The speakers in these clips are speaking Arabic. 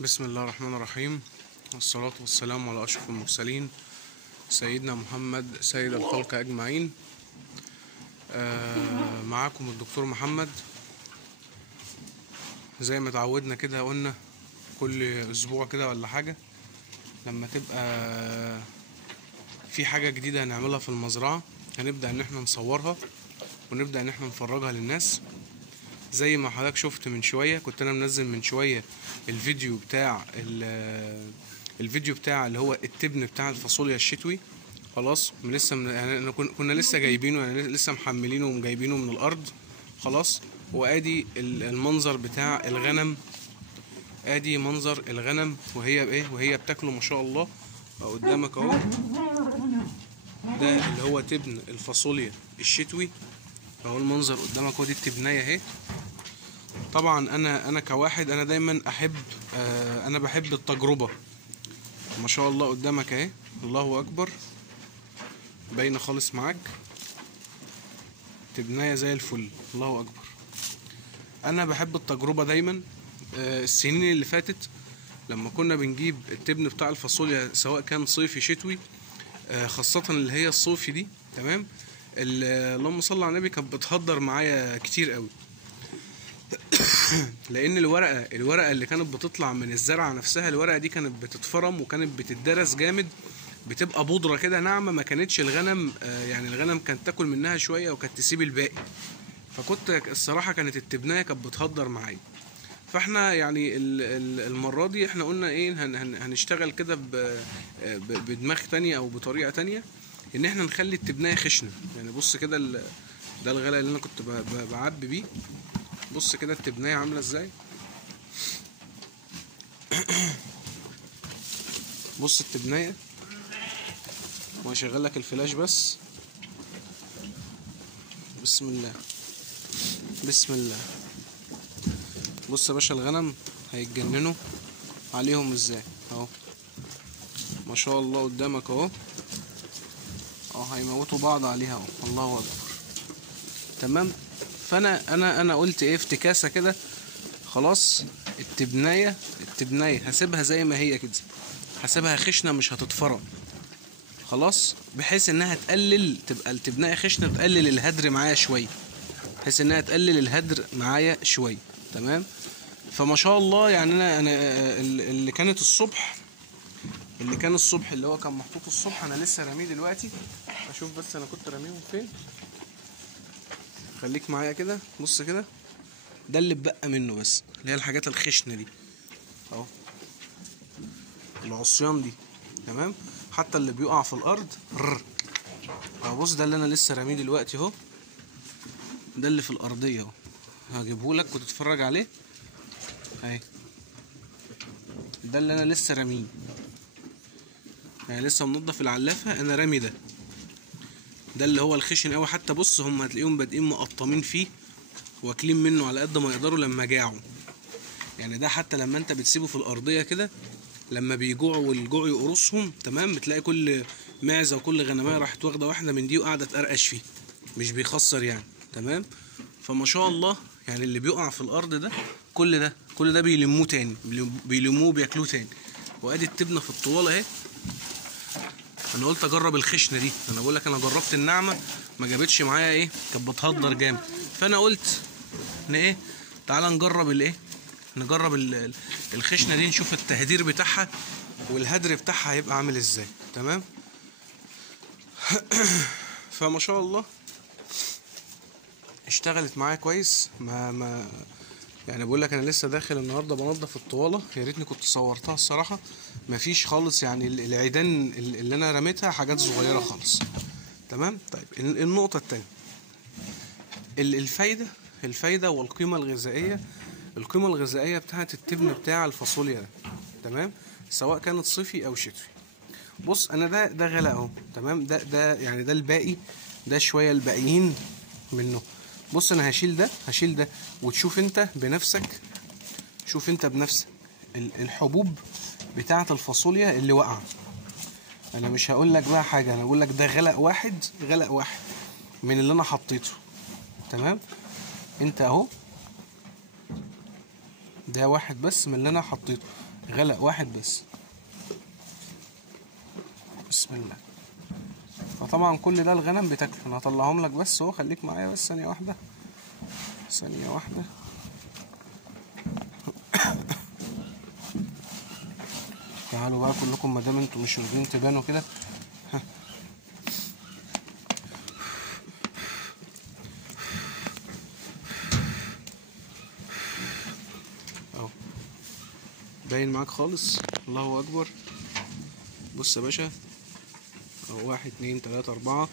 بسم الله الرحمن الرحيم، والصلاة والسلام على أشرف المرسلين سيدنا محمد سيد الخلق أجمعين. معاكم الدكتور محمد. زي ما تعودنا كده قلنا كل أسبوع كده ولا حاجة لما تبقى في حاجة جديدة هنعملها في المزرعة هنبدأ إن احنا نصورها ونبدأ إن احنا نفرجها للناس. زي ما حضرتك شفت من شوية، كنت أنا منزل من شوية الفيديو بتاع اللي هو التبن بتاع الفاصوليا الشتوي. خلاص يعني كنا لسه جايبينه، يعني لسه محملينه وجايبينه من الأرض. خلاص، وادي المنظر بتاع الغنم، ادي منظر الغنم وهي بتاكله ما شاء الله قدامك اهو. ده اللي هو تبن الفاصوليا الشتوي اهو، المنظر قدامك اهو، دي التبنية اهي. طبعا انا كواحد انا دايما انا بحب التجربة. ما شاء الله قدامك اهي، الله اكبر، باينه خالص معاك، تبنية زي الفل، الله اكبر. انا بحب التجربة دايما. السنين اللي فاتت لما كنا بنجيب التبن بتاع الفاصوليا سواء كان صيفي شتوي، خاصة اللي هي الصوفي دي، تمام، اللهم صل على النبي، كانت بتهدر معايا كتير قوي. لان الورقة اللي كانت بتطلع من الزرعة نفسها، الورقة دي كانت بتتفرم وكانت بتتدرس جامد، بتبقى بودرة كده ناعمة. ما كانتش الغنم يعني الغنم كانت تاكل منها شوية وكانت تسيب الباقي. فكنت الصراحة كانت التبنية كانت بتهدر معايا. فاحنا يعني المرة دي احنا قلنا ايه، هنشتغل كده بدماغ تانية او بطريقة تانية، ان احنا نخلي التبنية خشنة. يعني بص كده، ده الغلاء اللي انا كنت بعبي بيه. بص كده التبنية عاملة ازاي. بص التبنية، وهشغل لك الفلاش بس. بسم الله بسم الله. بص يا باشا، الغنم هيتجننوا عليهم ازاي اهو، ما شاء الله قدامك اهو، هيموتوا بعض عليها اهو، الله اكبر، تمام. فانا قلت ايه، افتكاسه كده، خلاص. التبنية هسيبها زي ما هي كده، هسيبها خشنه مش هتتفرم، خلاص، بحيث انها تبقى التبنية خشنه، تقلل الهدر معايا شويه، بحيث انها تقلل الهدر معايا شويه، تمام. فما شاء الله يعني انا اللي كان الصبح اللي هو كان محطوط الصبح، انا لسه راميه دلوقتي. اشوف بس انا كنت راميهم فين، خليك معايا كده. بص كده، ده اللي اتبقى منه بس، اللي هي الحاجات الخشنه دي اهو، العصيان دي، تمام. حتى اللي بيقع في الارض اهو، بص ده اللي انا لسه راميه دلوقتي اهو، ده اللي في الارضيه اهو، هجيبهولك وتتفرج عليه اهي. ده اللي انا لسه راميه، يعني لسه منضف العلافه، انا رامي ده اللي هو الخشن قوي. حتى بص هم هتلاقيهم بادئين مقطمين فيه واكلين منه على قد ما يقدروا لما جاعوا. يعني ده حتى لما انت بتسيبه في الارضيه كده، لما بيجوعوا والجوع يقرصهم، تمام، بتلاقي كل معزه وكل غنمايه راحت واخده واحده من دي وقاعده تقرقش فيه، مش بيخسر يعني، تمام. فما شاء الله، يعني اللي بيقع في الارض ده كل ده بيلموه تاني، بيلموه بياكلوه تاني. وادي التبنه في الطوال اهي. انا قلت اجرب الخشنه دي، انا بقول لك انا جربت الناعمه ما جابتش معايا ايه، كانت بتهدر جامد. فانا قلت ايه، تعالى نجرب الخشنه دي، نشوف التهدير بتاعها والهدر بتاعها هيبقى عامل ازاي، تمام. فما شاء الله اشتغلت معايا كويس. ما يعني بقول لك انا لسه داخل النهارده بنضف الطواله، يا ريتني كنت صورتها الصراحه. مفيش خالص، يعني العيدان اللي انا رميتها حاجات صغيره خالص، تمام. طيب النقطه الثانيه، الفايده والقيمه الغذائيه. القيمه الغذائيه بتاعه التبن بتاع الفاصوليا ده، تمام، سواء كانت صيفي او شتوي. بص انا ده غلا اهو، تمام. ده يعني ده الباقي، ده شويه الباقيين منه. بص انا هشيل ده وتشوف انت بنفسك، شوف انت بنفسك الحبوب بتاعه الفاصوليا اللي وقع. انا مش هقول لك بقى حاجه، انا بقول لك ده غلق واحد من اللي انا حطيته، تمام. انت اهو، ده واحد بس من اللي انا حطيته. غلق واحد بس. بسم الله. فطبعا كل ده الغنم بتاكله. انا هطلعهم لك بس اهو، خليك معايا بس ثانيه واحده، ثانيه واحده. تعالوا بقى كلكم ما دام انتوا مش راضيين تبانوا كده. اهو باين معاك خالص. الله اكبر. بص يا باشا اهو، 1 2 3 4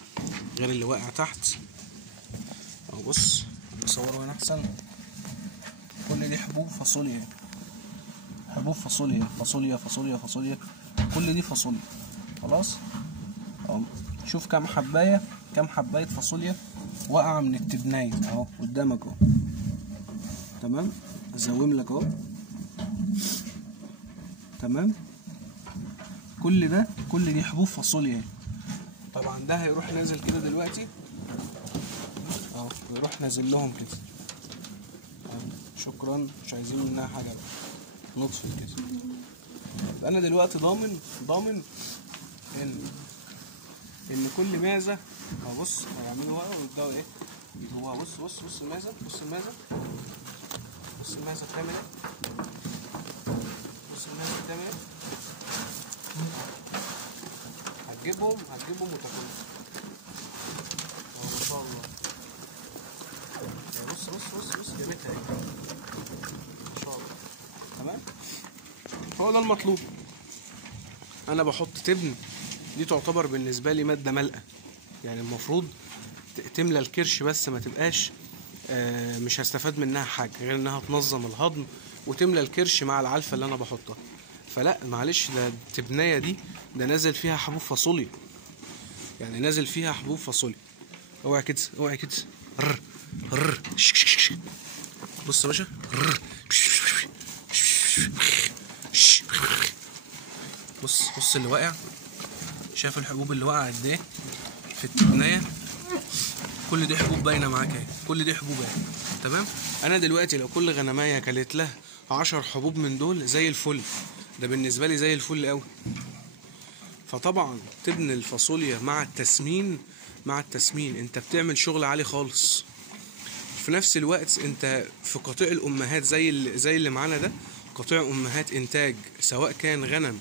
غير اللي واقع تحت اهو. بص بصوره هنا احسن. كل دي حبوب فاصوليا، حبوب فاصوليا، فاصوليا فاصوليا فاصوليا، كل دي فاصوليا. خلاص اهو. شوف كام حبايه، كام حبايه فاصوليا واقعه من التبنايه اهو قدامك اهو. تمام. ازوم لك اهو. تمام. كل ده، كل دي حبوب فاصوليا. طبعا ده هيروح نازل كده دلوقتي اهو، يروح نازل لهم كده. شكرا، مش عايزين منها حاجه بقى، نطفي كده. انا دلوقتي ضامن ان كل معزه اهو. بص هيعملوا بقى ويبداوا ايه يجيبوها. بص المعزه، بص المعزه بتعمل ايه. بص المعزه بتعمل ايه. هتجيبهم وتاكلهم اهو. ما شاء الله. بص جابتها ايه. ما شاء الله. تمام. هو ده المطلوب. انا بحط تبن، دي تعتبر بالنسبه لي ماده مالئه، يعني المفروض تملى الكرش بس، ما تبقاش مش هستفاد منها حاجه غير انها تنظم الهضم وتملى الكرش مع العلفه اللي انا بحطها. فلا معلش، ده التبنايه دي ده نازل فيها حبوب فاصوليا، يعني نازل فيها حبوب فاصوليا. اوعي كده، اوعي كده. بص يا باشا. بص اللي واقع. شايف الحبوب اللي واقعه قد ايه في التبنايه. كل دي حبوب باينه معاك اهي، كل دي حبوب اهي. تمام. انا دلوقتي لو كل غنمايه كلت لها 10 حبوب من دول زي الفل، ده بالنسبه لي زي الفل قوي. فطبعا تبن الفاصوليا مع التسمين انت بتعمل شغل عالي خالص. في نفس الوقت انت في قطيع الامهات زي اللي معانا ده، قطيع امهات انتاج، سواء كان غنم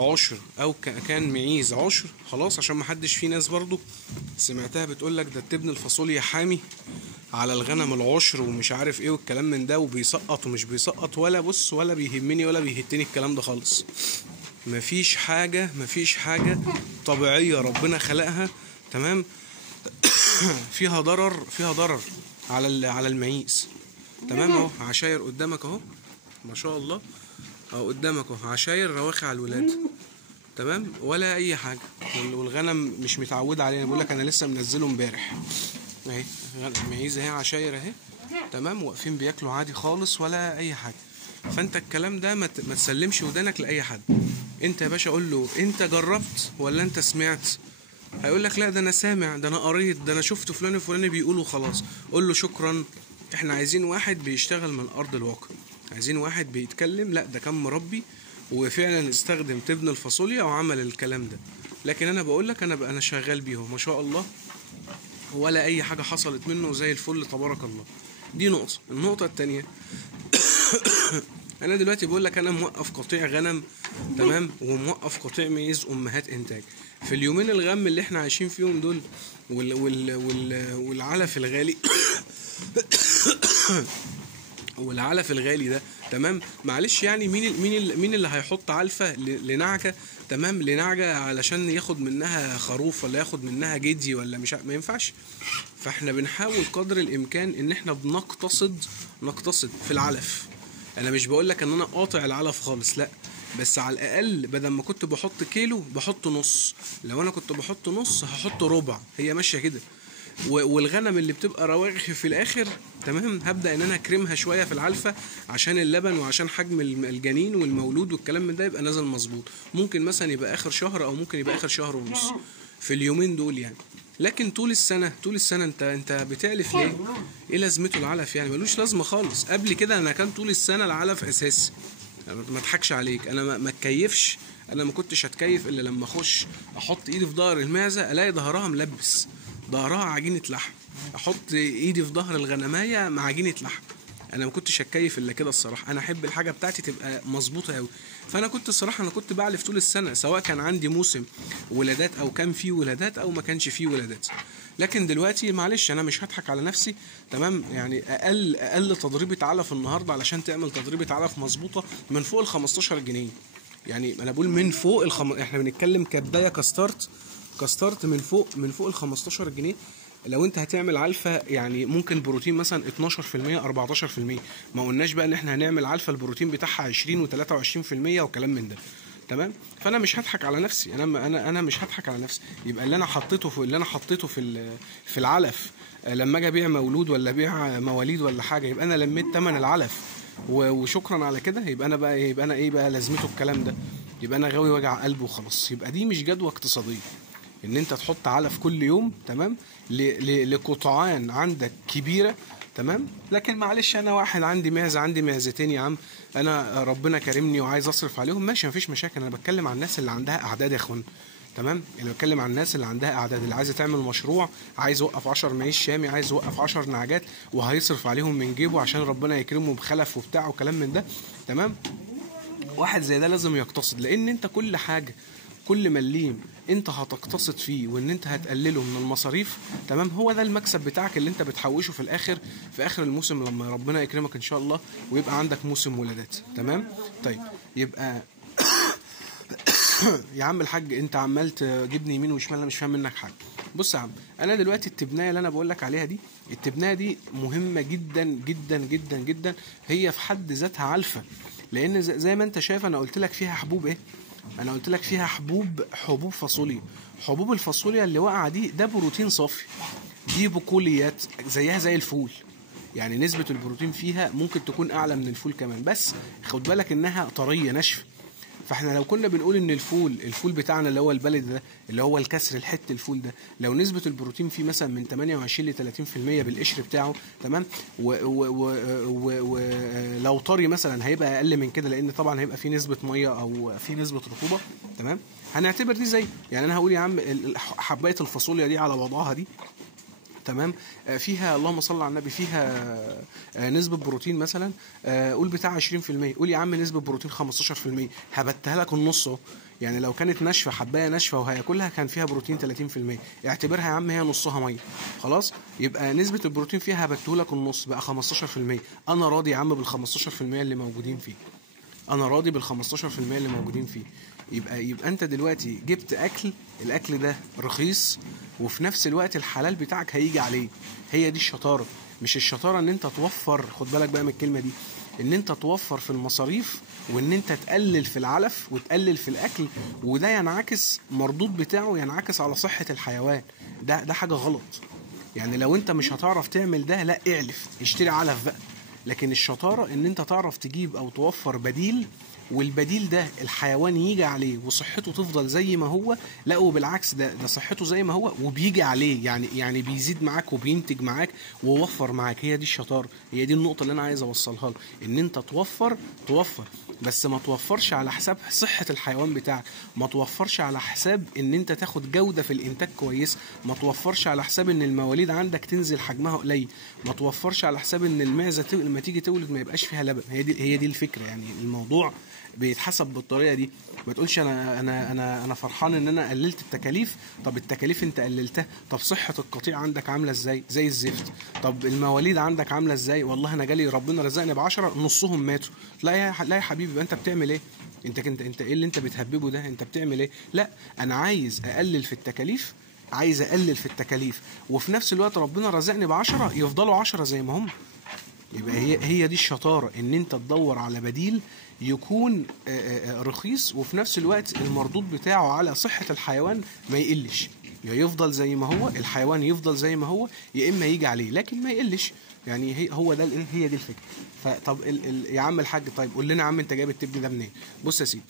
عشر او كان معيز عشر. خلاص، عشان ما حدش، في ناس برضو سمعتها بتقول لك ده التبن الفاصوليا حامي على الغنم العشر ومش عارف ايه والكلام من ده، وبيسقط ومش بيسقط. ولا بص، ولا بيهمني ولا بيهتني الكلام ده خالص. مفيش حاجة طبيعية ربنا خلقها تمام فيها ضرر على المعيز. تمام. اهو عشاير قدامك اهو، ما شاء الله اهو قدامك اهو، عشاير رواخي على الولاد. تمام. ولا اي حاجه، والغنم مش متعود عليه. بقول لك انا لسه منزله امبارح اهي. معيز اهي، عشاير اهي. تمام. واقفين بياكلوا عادي خالص ولا اي حاجه. فانت الكلام ده ما تسلمش ودانك لاي حد. انت يا باشا قول له انت جربت ولا انت سمعت. هيقول لك لا ده انا سامع، ده انا قريت، ده انا شفت فلان الفلاني بيقولوا. خلاص قول له شكرا، احنا عايزين واحد بيشتغل من ارض الواقع، عايزين واحد بيتكلم. لا ده كان مربي وفعلا استخدم تبن الفاصوليا وعمل الكلام ده. لكن انا بقول لك انا شغال بيهم ما شاء الله، ولا اي حاجه حصلت منه، زي الفل تبارك الله. دي نقطه. النقطه الثانيه انا دلوقتي بقول لك انا موقف قطيع غنم تمام، وموقف قطيع معيز امهات انتاج. في اليومين الغم اللي احنا عايشين فيهم دول والعلف الغالي والعلف الغالي ده تمام. معلش يعني مين اللي هيحط علفه لنعجه تمام، لنعجه علشان ياخد منها خروف ولا ياخد منها جدي ولا مش ما ينفعش. فاحنا بنحاول قدر الامكان ان احنا نقتصد في العلف. انا مش بقول لك ان انا قاطع العلف خالص، لا، بس على الاقل بدل ما كنت بحط كيلو بحط نص. لو انا كنت بحط نص هحط ربع. هي ماشيه كده. والغنم اللي بتبقى رواغي في الاخر تمام، هبدا ان انا اكرمها شويه في العلفه عشان اللبن وعشان حجم الجنين والمولود والكلام من ده يبقى نازل مظبوط. ممكن مثلا يبقى اخر شهر او ممكن يبقى اخر شهر ونص في اليومين دول يعني. لكن طول السنه انت بتعلف ليه؟ ايه لازمته العلف يعني؟ ملوش لازمه خالص. قبل كده انا كان طول السنه العلف اساسي ما اضحكش عليك، انا ما اتكيفش، انا ما كنتش هتكيف الا لما اخش احط ايدي في ظهر المعزه الاقي ظهرها ملبس، ظهرها عجينه لحم، احط ايدي في ظهر الغنمايه مع عجينه لحم. انا ما كنتش هتكيف الا كده الصراحه، انا احب الحاجه بتاعتي تبقى مظبوطه قوي. فانا كنت الصراحه انا كنت بعلف طول السنه، سواء كان عندي موسم ولادات او كان فيه ولادات او ما كانش فيه ولادات. لكن دلوقتي معلش انا مش هضحك على نفسي، تمام؟ يعني اقل تضريبه علف النهارده علشان تعمل تضريبه علف مظبوطه من فوق ال 15 جنيه. يعني انا بقول من فوق احنا بنتكلم كبدايه كستارت من فوق ال 15 جنيه. لو انت هتعمل علفه يعني ممكن بروتين مثلا 12% 14%، ما قلناش بقى ان احنا هنعمل علفه البروتين بتاعها 20 و23% وكلام من ده، تمام؟ فانا مش هضحك على نفسي، انا مش هضحك على نفسي. يبقى اللي انا حطيته في العلف لما اجي ابيع مولود ولا ابيع مواليد ولا حاجه، يبقى انا لميت ثمن العلف وشكرا على كده. يبقى انا ايه بقى لازمته الكلام ده؟ يبقى انا غاوي وجع قلب وخلاص. يبقى دي مش جدوى اقتصاديه ان انت تحط علف كل يوم، تمام؟ لقطعان عندك كبيره، تمام؟ لكن معلش انا واحد عندي معزه، عندي معزتين يا عم، انا ربنا كرمني وعايز اصرف عليهم، ماشي مفيش مشاكل. انا بتكلم عن الناس اللي عندها اعداد يا اخوان، تمام؟ اللي بتكلم عن الناس اللي عندها اعداد، اللي عايزه تعمل مشروع، عايز يوقف 10 معيش شامي، عايز يوقف 10 نعجات وهيصرف عليهم من جيبه عشان ربنا يكرمه بخلف وبتاع وكلام من ده، تمام؟ واحد زي ده لازم يقتصد، لان انت كل حاجه كل مليم انت هتقتصد فيه وان انت هتقلله من المصاريف، تمام؟ هو ده المكسب بتاعك اللي انت بتحوشه في الاخر، في اخر الموسم لما ربنا يكرمك ان شاء الله ويبقى عندك موسم ولادات، تمام؟ طيب يبقى يا عم الحاج انت عمال تجيبني يمين وشمال، انا مش فاهم منك حاجه. بص يا عم، انا دلوقتي التبنايه اللي انا بقول لك عليها دي، التبنايه دي مهمه جدا جدا جدا جدا، هي في حد ذاتها علفه. لان زي ما انت شايف انا قلت لك فيها حبوب ايه، انا قلت لك فيها حبوب فاصوليا. حبوب الفاصوليا اللي واقعه دي ده بروتين صافي، دي بقوليات زيها زي الفول، يعني نسبه البروتين فيها ممكن تكون اعلى من الفول كمان، بس خد بالك انها طريه ناشفه. فاحنا لو كنا بنقول ان الفول بتاعنا اللي هو البلد ده، اللي هو الكسر الحت الفول ده، لو نسبة البروتين فيه مثلا من 28 ل 30% بالقشر بتاعه، تمام؟ ولو طري مثلا هيبقى اقل من كده، لان طبعا هيبقى فيه نسبة مية او فيه نسبة رطوبة، تمام؟ هنعتبر دي زي، يعني انا هقول يا عم حبايه الفاصوليا دي على وضعها دي، تمام؟ فيها اللهم صل على النبي فيها نسبة بروتين مثلا قول بتاع 20%، قول يا عم نسبة بروتين 15%، هبتها لك النص اهو. يعني لو كانت ناشفة حباية ناشفة وهياكلها كان فيها بروتين 30%، اعتبرها يا عم هي نصها مية، خلاص؟ يبقى نسبة البروتين فيها هبته لك النص بقى 15%. انا راضي يا عم بال 15% اللي موجودين فيه، انا راضي بال 15% اللي موجودين فيه. يبقى انت دلوقتي جبت الاكل ده رخيص وفي نفس الوقت الحلال بتاعك هيجي عليه. هي دي الشطاره. مش الشطاره ان انت توفر، خد بالك بقى من الكلمه دي، ان انت توفر في المصاريف وان انت تقلل في العلف وتقلل في الاكل، وده ينعكس مردود بتاعه ينعكس على صحه الحيوان. ده حاجه غلط. يعني لو انت مش هتعرف تعمل ده، لا اعلف اشتري علف بقى. لكن الشطاره ان انت تعرف تجيب او توفر بديل، والبديل ده الحيوان يجي عليه وصحته تفضل زي ما هو، لا وبالعكس ده صحته زي ما هو وبيجي عليه، يعني بيزيد معاك وبينتج معاك ووفر معاك. هي دي الشطاره، هي دي النقطه اللي انا عايز اوصلها له، ان انت توفر بس ما توفرش على حساب صحه الحيوان بتاعك، ما توفرش على حساب ان انت تاخد جوده في الانتاج كويس، ما توفرش على حساب ان المواليد عندك تنزل حجمها قليل، ما توفرش على حساب ان المعزه لما تيجي تولد ما يبقاش فيها لبن. هي دي الفكره. يعني الموضوع بيتحسب بالطريقه دي. ما تقولش انا فرحان ان انا قللت التكاليف. طب التكاليف انت قللتها، طب صحه القطيع عندك عامله ازاي؟ زي الزفت. طب المواليد عندك عامله ازاي؟ والله انا جالي ربنا رزقني ب10 نصهم ماتوا. لا يا حبيبي، انت بتعمل ايه؟ انت ايه اللي انت بتهببه ده؟ انت بتعمل ايه؟ لا انا عايز اقلل في التكاليف، وفي نفس الوقت ربنا رزقني ب10 يفضلوا 10 زي ما هم. يبقى هي دي الشطاره، ان انت تدور على بديل يكون رخيص وفي نفس الوقت المردود بتاعه على صحه الحيوان ما يقلش، يا يفضل زي ما هو الحيوان يفضل زي ما هو، يا اما يجي عليه لكن ما يقلش. يعني هي دي الفكره. فطب يا عم الحاج، طيب قول لنا يا عم انت جايب التبن ده منين؟ بص يا سيدي،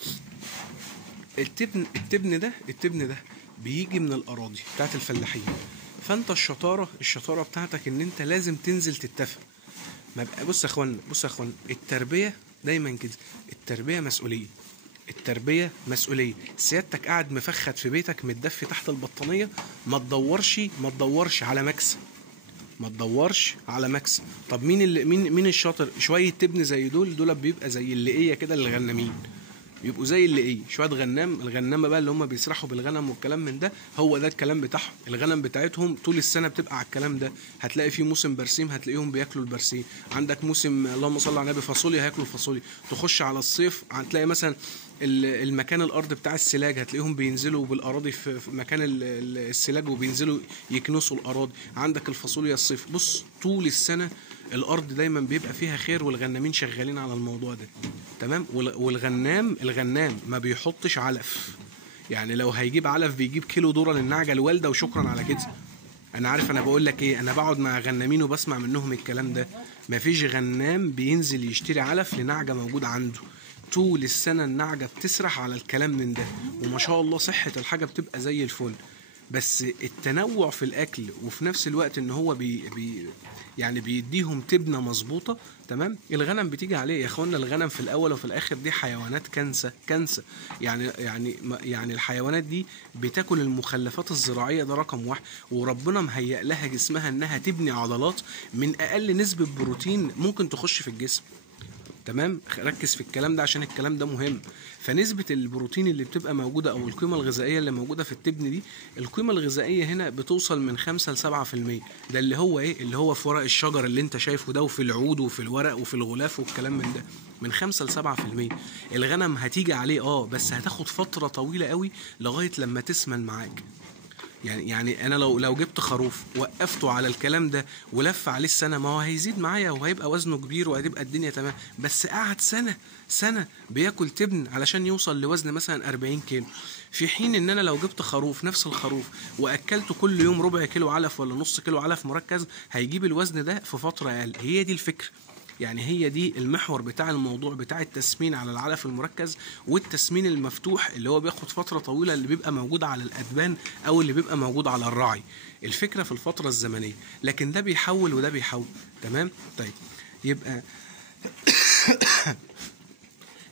التبن ده بيجي من الاراضي بتاعت الفلاحين. فانت الشطاره بتاعتك ان انت لازم تنزل تتفق. ما بقى بص يا اخوان، التربيه دايما كده. التربيه مسؤوليه، التربيه مسؤوليه. سيادتك قاعد مفخد في بيتك متدفي تحت البطانيه، ما تدورش على مكسب، ما تدورش على مكسب. طب مين الشاطر؟ شويه تبن زي دول بيبقى زي اللقيه كده للغنامين، بيبقوا زي اللقيه شويه الغنامه بقى اللي هم بيسرحوا بالغنم والكلام من ده، هو ده الكلام بتاعهم. الغنم بتاعتهم طول السنه بتبقى على الكلام ده. هتلاقي في موسم برسيم هتلاقيهم بياكلوا البرسيم، عندك موسم اللهم صل على النبي فاصوليا هياكلوا الفاصوليا. تخش على الصيف هتلاقي مثلا المكان الارض بتاع السلاج هتلاقيهم بينزلوا بالاراضي في مكان السلاج وبينزلوا يكنسوا الاراضي. عندك الفاصوليا الصيف. بص طول السنه الارض دايما بيبقى فيها خير، والغنامين شغالين على الموضوع ده تمام. الغنام ما بيحطش علف، يعني لو هيجيب علف بيجيب كيلو ذره للنعجه الوالده وشكرا على كده. انا عارف انا بقول لك ايه، انا بقعد مع غنامين وبسمع منهم الكلام ده. مفيش غنام بينزل يشتري علف لنعجه موجود عنده. طول السنه النعجه بتسرح على الكلام من ده، وما شاء الله صحه الحاجه بتبقى زي الفل. بس التنوع في الاكل وفي نفس الوقت ان هو يعني بيديهم تبنه مظبوطه تمام. الغنم بتيجي عليه يا اخوانا، الغنم في الاول وفي الاخر دي حيوانات كنسه. يعني الحيوانات دي بتاكل المخلفات الزراعيه، ده رقم واحد. وربنا مهيأ لها جسمها انها تبني عضلات من اقل نسبه بروتين ممكن تخش في الجسم تمام. ركز في الكلام ده عشان الكلام ده مهم. فنسبة البروتين اللي بتبقى موجودة او القيمة الغذائية اللي موجودة في التبن دي، القيمة الغذائية هنا بتوصل من 5 ل 7%. ده اللي هو ايه؟ اللي هو في ورق الشجر اللي انت شايفه ده، وفي العود وفي الورق وفي الغلاف والكلام من ده، من 5 ل 7%. الغنم هتيجي عليه بس هتاخد فترة طويلة قوي لغاية لما تسمن معاك. يعني انا لو جبت خروف وقفته على الكلام ده ولف عليه السنه، ما هو هيزيد معايا وهيبقى وزنه كبير وهتبقى الدنيا تمام. بس قعد سنه بياكل تبن علشان يوصل لوزن مثلا 40 كيلو. في حين ان انا لو جبت خروف نفس الخروف واكلته كل يوم ربع كيلو علف ولا نص كيلو علف مركز، هيجيب الوزن ده في فتره اقل. هي دي الفكره، يعني هي دي المحور بتاع الموضوع بتاع التسمين على العلف المركز، والتسمين المفتوح اللي هو بياخد فترة طويلة اللي بيبقى موجود على الأدبان أو اللي بيبقى موجود على الراعي. الفكرة في الفترة الزمنية، لكن ده بيحول وده بيحول تمام. طيب يبقى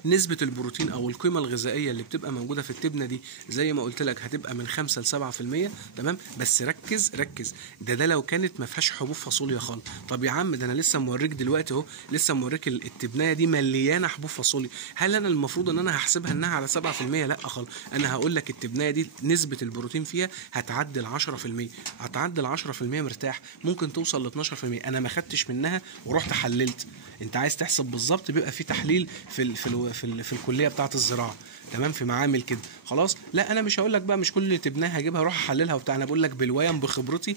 نسبة البروتين أو القيمة الغذائية اللي بتبقى موجودة في التبنة دي زي ما قلت لك هتبقى من 5 ل 7% تمام. بس ركز ده لو كانت ما فيهاش حبوب فاصوليا خالص. طب يا عم ده أنا لسه موريك دلوقتي أهو، لسه موريك التبناية دي مليانة حبوب فاصوليا. هل أنا المفروض إن أنا هحسبها إنها على 7%؟ لا خالص. أنا هقول لك التبناية دي نسبة البروتين فيها هتعدي ال 10%، هتعدي ال 10% مرتاح، ممكن توصل ل 12%. أنا ما خدتش منها ورحت حللت. أنت عايز تحسب بالظبط بيبقى في تحليل في الكليه بتاعه الزراعه تمام، في معامل كده خلاص. لا انا مش هقول لك بقى مش كل تبناها هجيبها اروح احللها وبتاع، انا بقول لك بالويم بخبرتي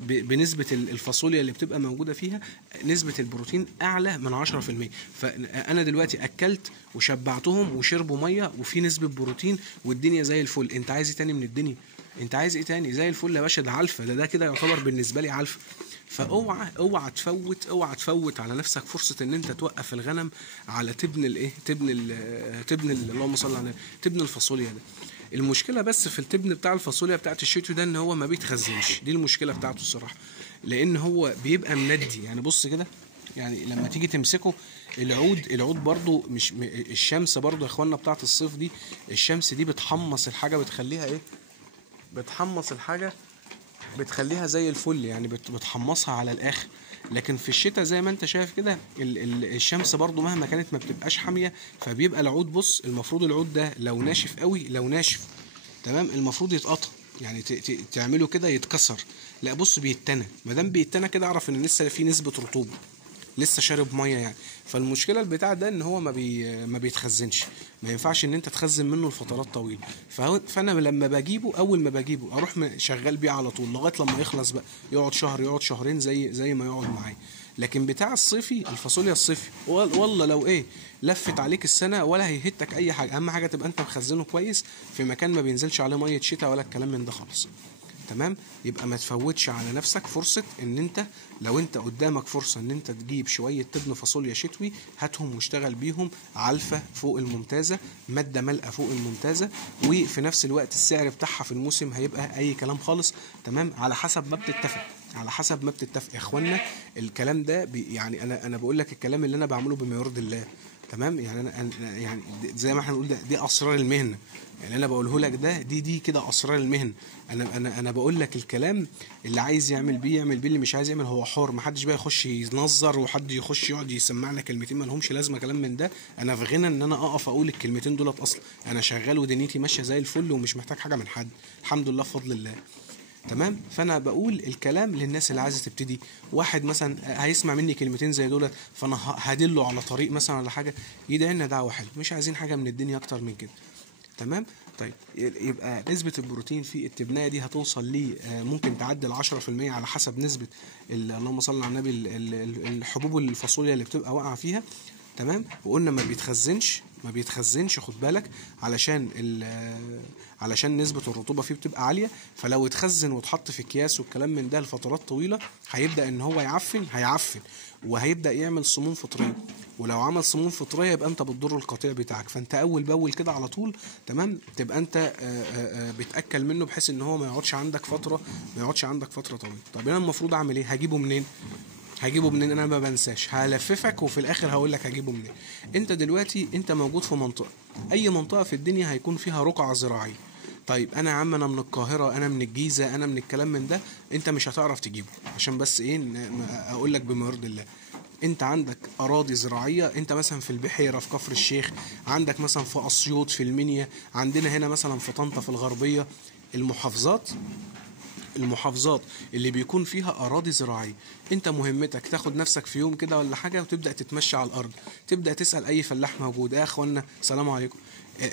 بنسبه الفاصوليا اللي بتبقى موجوده فيها نسبه البروتين اعلى من 10%. فانا دلوقتي اكلت وشبعتهم وشربوا ميه وفي نسبه بروتين والدنيا زي الفل. انت عايز ايه تاني من الدنيا؟ انت عايز ايه تاني؟ زي الفل يا باشا، ده علفه، ده كده يعتبر بالنسبه لي علفه. فاوعى تفوت على نفسك فرصه ان انت توقف الغنم على تبن اللهم صل على النبي، تبن الفاصوليا ده. المشكله بس في التبن بتاع الفاصوليا بتاعت الشتوي ده ان هو ما بيتخزنش، دي المشكله بتاعته الصراحه، لان هو بيبقى مندي. يعني بص كده، يعني لما تيجي تمسكه العود برضو مش الشمس برضو يا اخوانا بتاعت الصيف دي، الشمس دي بتحمص الحاجه، بتخليها ايه؟ بتحمص الحاجه بتخليها زي الفل، يعني بتحمصها على الاخر. لكن في الشتاء زي ما انت شايف كده الشمس برضو مهما كانت ما بتبقاش حاميه، فبيبقى العود بص، المفروض العود ده لو ناشف قوي، لو ناشف تمام المفروض يتقطع، يعني تعمله كده يتكسر. لا بص بيتنى، ما دام بيتنى كده اعرف ان لسه في نسبه رطوبه، لسه شارب ميه يعني. فالمشكله البتاع ده ان هو ما بيتخزنش، ما ينفعش ان انت تخزن منه لفترات طويله. فانا لما بجيبه، اول ما بجيبه اروح شغال بيه على طول لغايه لما يخلص بقى، يقعد شهر يقعد شهرين زي ما يقعد معايا. لكن بتاع الصيفي، الفاصوليا الصيفي والله لو ايه لفت عليك السنه ولا هيهتك اي حاجه، اهم حاجه تبقى انت مخزنه كويس في مكان ما بينزلش عليه ميه شتاء ولا الكلام من ده خالص تمام. يبقى ما تفوتش على نفسك فرصة ان انت لو انت قدامك فرصة ان انت تجيب شوية تبن فاصوليا شتوي، هاتهم واشتغل بيهم، علفة فوق الممتازة، مادة ملقى فوق الممتازة، وفي نفس الوقت السعر بتاعها في الموسم هيبقى اي كلام خالص تمام، على حسب ما بتتفق يا اخوانا. الكلام ده يعني انا بقول لك الكلام اللي انا بعمله بما يرضي الله، تمام. يعني يعني زي ما احنا بنقول دي اسرار المهنه. يعني انا بقوله لك ده دي كده اسرار المهنه. انا بقول لك الكلام اللي عايز يعمل بيه يعمل بيه، اللي مش عايز يعمل هو حر. ما حدش بقى يخش ينظر، وحد يخش يقعد يسمعنا كلمتين ما لهمش لازمه كلام من ده. انا في غنى ان انا اقف اقول الكلمتين دولت اصلا. انا شغال ودنيتي ماشيه زي الفل ومش محتاج حاجه من حد، الحمد لله بفضل الله. تمام. فانا بقول الكلام للناس اللي عايزه تبتدي. واحد مثلا هيسمع مني كلمتين زي دولت، فانا هدله على طريق مثلا ولا حاجه، يدعي لنا دعوه حلوه. مش عايزين حاجه من الدنيا اكتر من كده. تمام. طيب يبقى نسبة البروتين في التبناية دي هتوصل لي ممكن تعدي 10% على حسب نسبة اللهم صل على النبي الحبوب الفاصوليا اللي بتبقى واقعة فيها. تمام. وقلنا ما بيتخزنش خد بالك، علشان نسبة الرطوبة فيه بتبقى عالية. فلو اتخزن واتحط في اكياس والكلام من ده لفترات طويلة، هيبدأ ان هو هيعفن وهيبدأ يعمل سموم فطرية. ولو عمل سموم فطريه يبقى انت بتضر القطيع بتاعك. فانت اول باول كده على طول تمام تبقى انت بتاكل منه، بحيث ان هو ما يقعدش عندك فتره طويله. طب انا المفروض اعمل ايه؟ هجيبه منين؟ انا ما بنساش، هلففك وفي الاخر هقول لك هجيبه منين. انت دلوقتي انت موجود في منطقه، اي منطقه في الدنيا هيكون فيها رقعه زراعيه. طيب انا يا عم انا من القاهره، انا من الجيزه، انا من الكلام من ده، انت مش هتعرف تجيبه. عشان بس ايه اقول لك بما يرضي الله، انت عندك اراضي زراعيه، انت مثلا في البحيره في كفر الشيخ، عندك مثلا في اسيوط في المنيا، عندنا هنا مثلا في طنطا في الغربيه. المحافظات اللي بيكون فيها اراضي زراعيه، انت مهمتك تاخد نفسك في يوم كده ولا حاجه وتبدا تتمشى على الارض، تبدا تسال اي فلاح موجود: يا اخوانا السلام عليكم،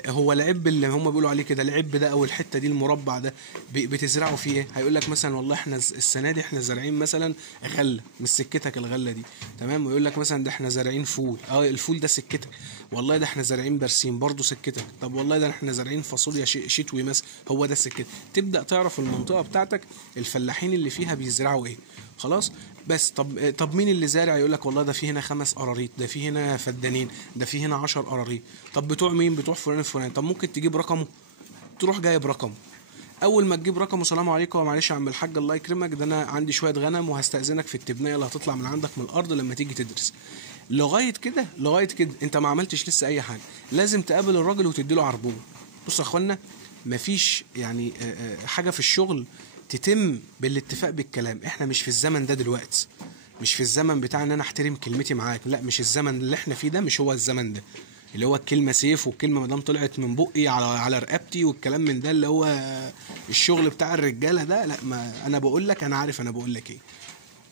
هو العب اللي هم بيقولوا عليه كده، العب ده او الحته دي المربع ده بتزرعوا فيه ايه؟ هيقول لك مثلا والله احنا السنه دي احنا زارعين مثلا غله، مش سكتك الغله دي. تمام. ويقول لك مثلا ده احنا زارعين فول، الفول ده سكتك. والله ده احنا زارعين برسيم، برضه سكتك. طب والله ده احنا زارعين فاصوليا شتوي مثلا، هو ده سكتك. تبدا تعرف المنطقه بتاعتك الفلاحين اللي فيها بيزرعوا ايه. خلاص. بس طب مين اللي زارع؟ يقول لك والله ده في هنا 5 قراريط، ده في هنا فدانين، ده في هنا 10 قراريط. طب بتوع مين؟ بتوع فلان الفلاني. طب ممكن تجيب رقمه، تروح جايب رقمه. اول ما تجيب رقمه: السلام عليكم، معلش يا عم الحاج الله يكرمك، ده انا عندي شويه غنم وهستاذنك في التبنيه اللي هتطلع من عندك من الارض لما تيجي تدرس. لغايه كده انت ما عملتش لسه اي حاجه. لازم تقابل الراجل وتديله عربون. بص يا اخوانا، مفيش يعني حاجه في الشغل تتم بالاتفاق بالكلام. احنا مش في الزمن ده دلوقتي، مش في الزمن بتاع ان انا احترم كلمتي معاك. لا، مش الزمن اللي احنا فيه ده، مش هو الزمن ده اللي هو الكلمه سيف، والكلمه ما دام طلعت من بقي على رقبتي والكلام من ده اللي هو الشغل بتاع الرجاله ده. لا، ما انا بقول لك، انا عارف انا بقول لك ايه.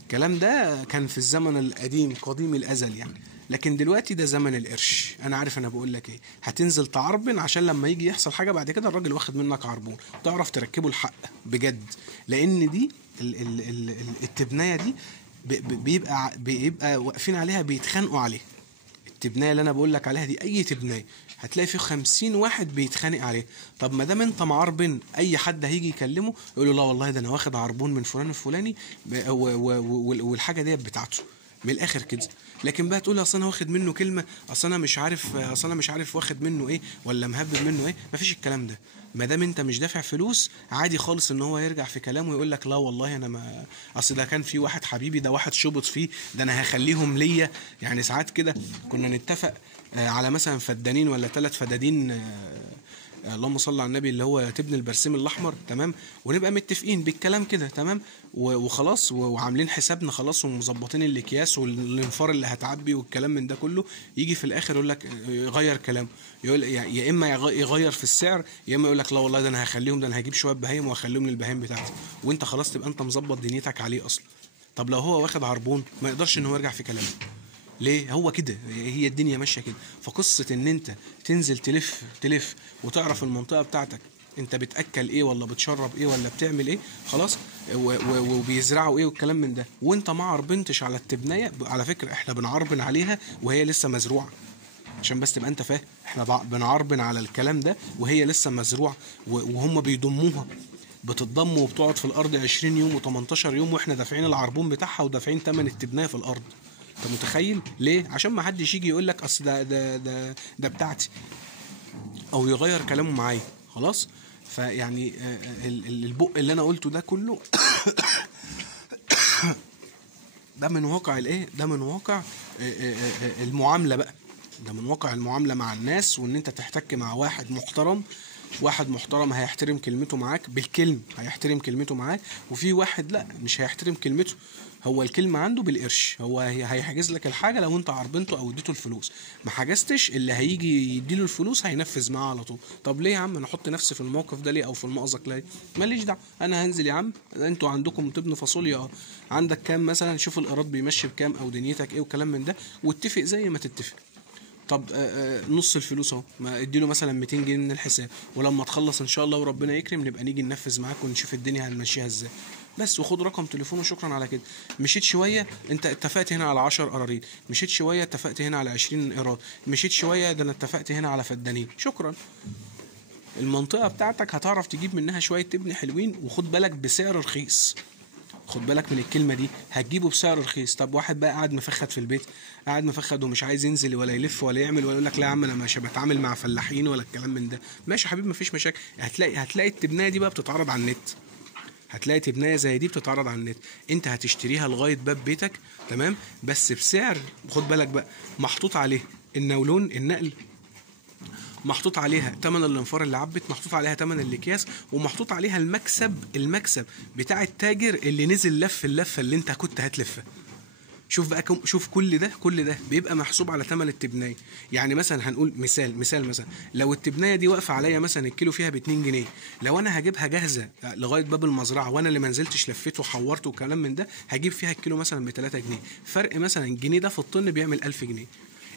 الكلام ده كان في الزمن القديم قديم الازل يعني. لكن دلوقتي ده زمن القرش. انا عارف انا بقول لك ايه. هتنزل تعربن عشان لما يجي يحصل حاجه بعد كده الراجل واخد منك عربون، تعرف تركبه الحق بجد. لان دي التبنايه دي بيبقى واقفين عليها بيتخانقوا عليها. التبنايه اللي انا بقول لك عليها دي اي تبنايه هتلاقي فيه 50 واحد بيتخانق عليه. طب ما دام انت معربن، اي حد هيجي يكلمه يقول له لا والله ده انا واخد عربون من فلان الفلاني والحاجه ديت بتاعته، من الاخر كده. لكن بقى تقول اصل انا واخد منه كلمه، اصل انا مش عارف واخد منه ايه ولا مهبب منه ايه. مفيش الكلام ده. ما دام انت مش دافع فلوس، عادي خالص ان هو يرجع في كلامه ويقول لك لا والله انا ما اصل ده كان في واحد حبيبي، ده واحد شبط فيه، ده انا هخليهم ليا. يعني ساعات كده كنا نتفق على مثلا فدانين ولا 3 فدادين، اللهم صل على النبي، اللي هو تبن البرسيم الاحمر. تمام. ونبقى متفقين بالكلام كده. تمام. وخلاص وعاملين حسابنا خلاص ومظبطين الاكياس والانفار اللي هتعبي والكلام من ده كله. يجي في الاخر يقول لك يغير كلامه، يقول يا اما يغير في السعر، يا اما يقول لك لا والله ده انا هخليهم، ده انا هجيب شويه بهايم وهخليهم للبهايم بتاعتي. وانت خلاص تبقى انت مظبط دنيتك عليه اصلا. طب لو هو واخد عربون ما يقدرش ان هو يرجع في كلامه. ليه؟ هو كده، هي الدنيا ماشيه كده. فقصه ان انت تنزل تلف وتعرف المنطقه بتاعتك انت بتاكل ايه ولا بتشرب ايه ولا بتعمل ايه، خلاص، وبيزرعوا ايه والكلام من ده، وانت ما عربنتش على التبنيه. على فكره احنا بنعربن عليها وهي لسه مزروعه، عشان بس تبقى انت فاهم. احنا بنعربن على الكلام ده وهي لسه مزروعه، وهم بيضموها، بتتضم وبتقعد في الارض 20 يوم و18 يوم، واحنا دافعين العربون بتاعها ودافعين ثمن التبنيه في الارض. انت متخيل ليه؟ عشان ما حدش يجي يقول لك اصل ده بتاعتي، او يغير كلامه معايا. خلاص. فيعني البق اللي انا قلته ده كله ده من واقع الايه، ده من واقع المعامله بقى، ده من واقع المعامله مع الناس، وان انت تحتك مع واحد محترم. واحد محترم هيحترم كلمته معاك بالكلم، هيحترم كلمته معاك. وفي واحد لا، مش هيحترم كلمته، هو الكلمه عنده بالقرش. هو هيحجز لك الحاجه لو انت عربنته او اديته الفلوس. ما حجزتش، اللي هيجي يديله الفلوس هينفذ معاه على طول. طب ليه يا عم انا احط نفسي في الموقف ده ليه، او في المأزق ليه؟ ماليش دعوه، انا هنزل يا عم. انتوا عندكم تبنوا فاصوليا، عندك كام مثلا، شوف الايراد بيمشي بكام او دنيتك ايه وكلام من ده، واتفق زي ما تتفق. طب نص الفلوس اهو، ما اديله مثلا 200 جنيه من الحساب، ولما تخلص ان شاء الله وربنا يكرم نبقى نيجي ننفذ معاك ونشوف الدنيا هنمشيها ازاي. بس وخد رقم تليفونه، شكرا على كده. مشيت شويه انت اتفقت هنا على 10 قرارين، مشيت شويه اتفقت هنا على 20 ايراد، مشيت شويه ده انا اتفقت هنا على فدانين، شكرا. المنطقه بتاعتك هتعرف تجيب منها شويه تبني حلوين، وخد بالك بسعر رخيص. خد بالك من الكلمه دي، هتجيبه بسعر رخيص. طب واحد بقى قاعد مفخد في البيت، قاعد مفخد ومش عايز ينزل ولا يلف ولا يعمل، ولا يقول لك لا يا عم انا مش بتعامل مع فلاحين ولا الكلام من ده، ماشي يا حبيبي مفيش مشاكل. هتلاقي التبنايه دي بقى بتتعرض على النت، هتلاقي تبنايه زي دي بتتعرض على النت، انت هتشتريها لغايه باب بيتك، تمام، بس بسعر، خد بالك بقى، محطوط عليه النولون النقل، محطوط عليها تمن الانفار اللي عبت، محطوط عليها تمن الاكياس، ومحطوط عليها المكسب بتاع التاجر اللي نزل لف اللفه اللي انت كنت هتلفها. شوف بقى، شوف كل ده بيبقى محسوب على ثمن التبنايه. يعني مثلا هنقول مثال مثلا، لو التبنايه دي واقفه عليا مثلا الكيلو فيها ب 2 جنيه، لو انا هجيبها جاهزه لغايه باب المزرعه وانا اللي ما نزلتش لفيته وحورته وكلام من ده، هجيب فيها الكيلو مثلا ب 3 جنيه، فرق مثلا جنيه ده في الطن بيعمل 1000 جنيه.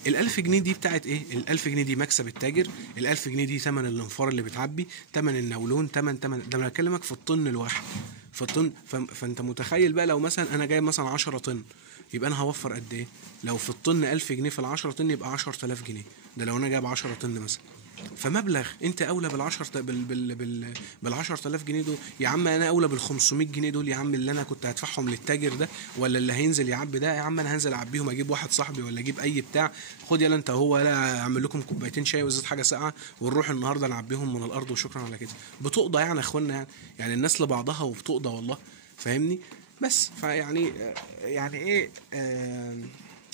ال1000 جنيه دي بتاعت ايه؟ ال1000 جنيه دي مكسب التاجر، ال1000 جنيه دي ثمن الانفار اللي بتعبي، ثمن النولون، ثمن ده انا بكلمك في الطن الواحد، في الطن. فانت متخيل بقى لو مثلا انا جايب مثلا 10 طن، يبقى انا هوفر قد ايه؟ لو في الطن 1000 جنيه في ال10 طن يبقى 10000 جنيه، ده لو انا جايب 10 طن مثلا. فمبلغ انت اولى بال 10000 جنيه دول يا عم، انا اولى بال 500 جنيه دول يا عم، اللي انا كنت هدفعهم للتاجر ده، ولا اللي هينزل يعبي ده، يا عم انا هنزل اعبيهم، اجيب واحد صاحبي ولا اجيب اي بتاع، خد يلا انت هو، لا اعمل لكم كوبايتين شاي وزيت حاجه ساقعه ونروح النهارده نعبيهم من الارض وشكرا على كده. بتقضى يعني يا اخوانا، يعني الناس لبعضها وبتقضى والله، فاهمني؟ بس فيعني يعني ايه،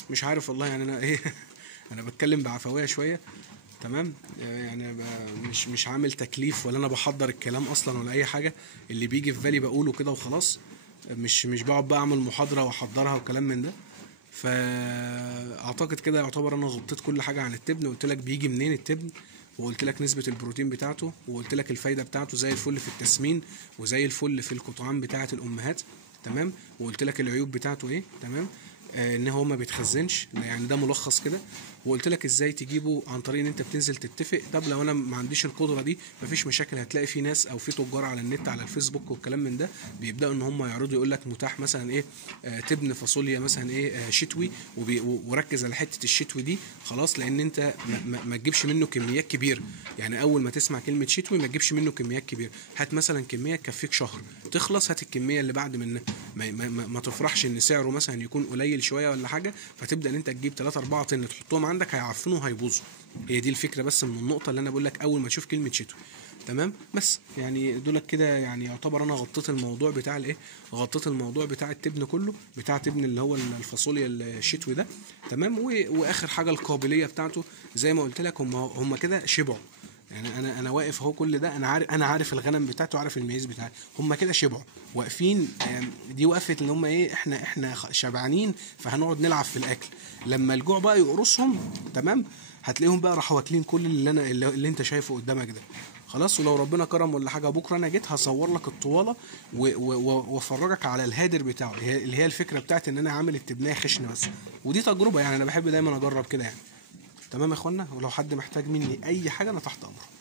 مش عارف والله، يعني انا ايه انا بتكلم بعفويه شويه، تمام، يعني مش عامل تكليف ولا انا بحضر الكلام اصلا ولا اي حاجه، اللي بيجي في بالي بقوله كده وخلاص، مش بقعد بقى اعمل محاضره واحضرها وكلام من ده. فاعتقد كده يعتبر انا غطيت كل حاجه عن التبن، قلت لك بيجي منين التبن، وقلت لك نسبه البروتين بتاعته، وقلت لك الفايده بتاعته زي الفل في التسمين وزي الفل في القطعان بتاعه الامهات، تمام، وقلت لك العيوب بتاعته ايه، تمام، ان هو ما بيتخزنش، يعني ده ملخص كده. وقلت لك ازاي تجيبه عن طريق ان انت بتنزل تتفق. طب لو انا ما عنديش القدره دي مفيش مشاكل، هتلاقي في ناس او في تجار على النت على الفيسبوك والكلام من ده بيبداوا ان هم يعرضوا، يقول لك متاح مثلا ايه، تبن فاصوليا مثلا ايه، شتوي، وركز على حته الشتوي دي خلاص، لان انت ما تجيبش منه كميات كبيره. يعني اول ما تسمع كلمه شتوي ما تجيبش منه كميات كبيره، هات مثلا كميه تكفيك شهر، تخلص هات الكميه اللي بعد منها. ما تفرحش ان سعره مثلا يكون قليل شويه ولا حاجه، فتبدا ان انت تجيب 3 4 طن تحطهم عندك هيعفنوا وهيبوظوا. هي دي الفكره بس من النقطه اللي انا بقول لك اول ما تشوف كلمه شتوي، تمام. بس يعني دولك كده، يعني يعتبر انا غطيت الموضوع بتاع الايه، غطيت الموضوع بتاع التبن كله، بتاع تبن اللي هو الفاصوليا الشتوي ده، تمام. واخر حاجه القابليه بتاعته، زي ما قلت لك هم كده شبعوا. يعني انا واقف اهو، كل ده انا عارف الغنم بتاعته، عارف الميز بتاعه، هم كده شبعوا واقفين. دي وقفه اللي هم ايه، احنا شبعانين فهنقعد نلعب في الاكل. لما الجوع بقى يقرصهم، تمام، هتلاقيهم بقى راحوا واكلين كل اللي انت شايفه قدامك ده خلاص. ولو ربنا كرم ولا حاجه، بكره انا جيت هصور لك الطواله وافرجك على الهادر بتاعه، اللي هي الفكره بتاعت ان انا عامل التبنيه خشنه بس. ودي تجربه، يعني انا بحب دايما اجرب كده يعني. تمام يا اخوانا، ولو حد محتاج مني اي حاجه انا تحت امره.